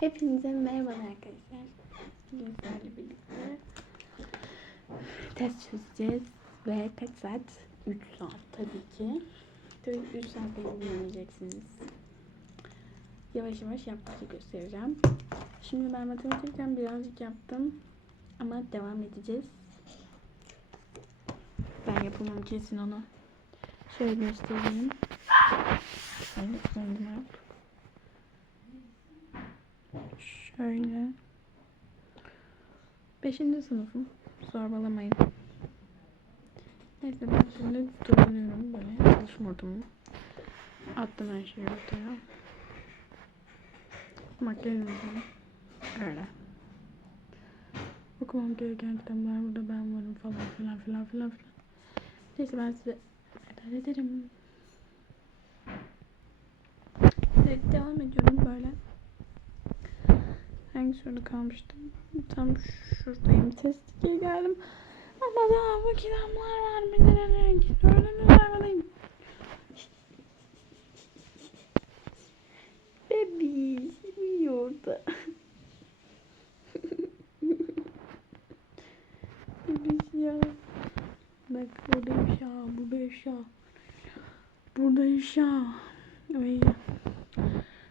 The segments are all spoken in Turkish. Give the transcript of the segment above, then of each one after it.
Hepinize merhaba arkadaşlar. Bugün sizlerle birlikte test çözeceğiz ve kaç saat? 3 saat tabii ki. Tabii 3 saat beni dinleyeceksiniz. Yavaş yavaş yaptıkça göstereceğim. Şimdi ben matematikten birazcık yaptım ama devam edeceğiz. Ben yapamam kesin onu. Şöyle göstereyim. Şöyle Şöyle. Beşinci sınıfım. Zorbalamayın. Neyse ben şimdi duruyorum böyle çalışma ortamı. Attım her şeyi ortaya. Makyajımızı öyle. Okumam gereken kitaplar burada ben varım falan filan filan filan filan. Neyse ben size eder ederim. Evet devam ediyorum böyle. Hangi soruda kalmıştım? Tam şuradayım. Testiye geldim. Ama daha bu kitaplar var. Müdürün Gördünüz arkadayım. Bebi seviyor da. Bebiş ya. Bak burada ifşa, burada ifşa. Burada ifşa. Ay.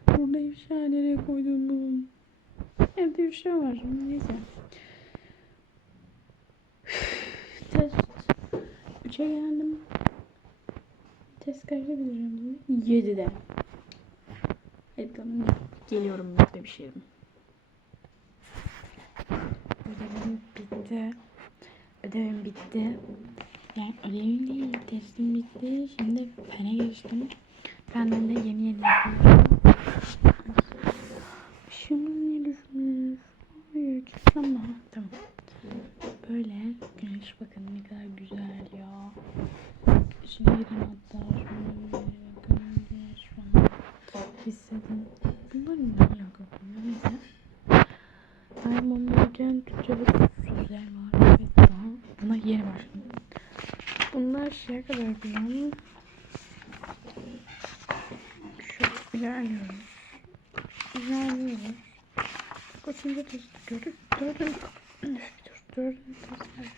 Burada ifşa nereye koydun bunu? Evde ifşa var. Neyse. Test. Üçe geldim. Test kaçta bileceğim bunu? Yedide. Evet tamam. Geliyorum bir şeyim. Ödevim bitti. Ödevim bitti. Yani ödevim değil, testim bitti. Şimdi fene geçtim. Benden de yeni yeni yapıyorum. Ama tamam. Böyle güneş bakın ne kadar güzel ya. İçine girin hatta şöyle bakın güneş falan. Hissedin. Bunlar ne alaka? Neyse. Ben bombardiyen Türkçe ve sözler var. Evet daha. Buna yeni başladım. Bunlar şeye kadar falan. Şöyle ilerliyoruz. İlerliyoruz. Kaçıncı test? Dördüncü. Dur, Dördüncü test.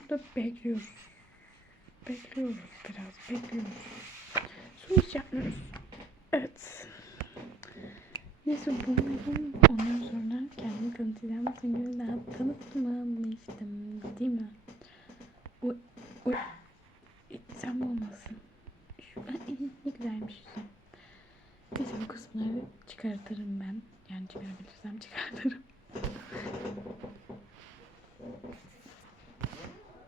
Burada bekliyoruz. Bekliyoruz biraz. Bekliyoruz. Sonra hiç yapmıyoruz. Evet. Neyse bunların ondan sonra kendimi tanıtacağım. Çünkü daha tanıtmamıştım. Değil mi? Uy, uy. Sen olmasın. Ne güzelmiş yüzüm. Neyse bu kısımları çıkartırım ben. Yani çıkarabilirsem çıkartırım.